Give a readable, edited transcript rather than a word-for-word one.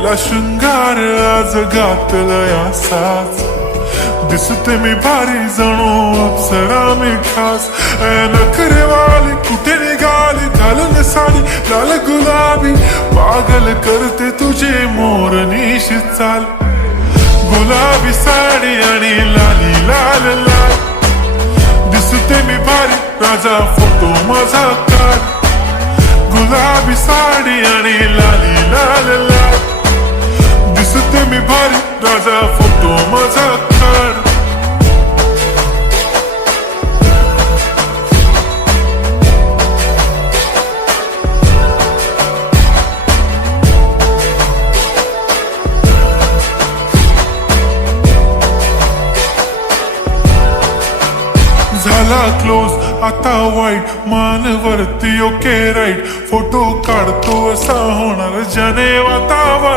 केला शृंगार आज घातलाय असाच दिसते मी भारी जणू अप्सरा मी खास नखरेवाली कुठे निघाली घालून साडी लाल गुलाबी पागल करते तुझे मोरनीश चाल गुलाबी साडी आणि लाली लाल लाल दिसते मी भारी राजा फोटो माझा काढ गुलाबी साडी आणि लाली लाल लाल दिसते मी भारी राजा फोटो माझा काढ झाला क्लोज आता वाईट मानवरती ओके राईट फोटो काढतो असा होणार जने वातावरण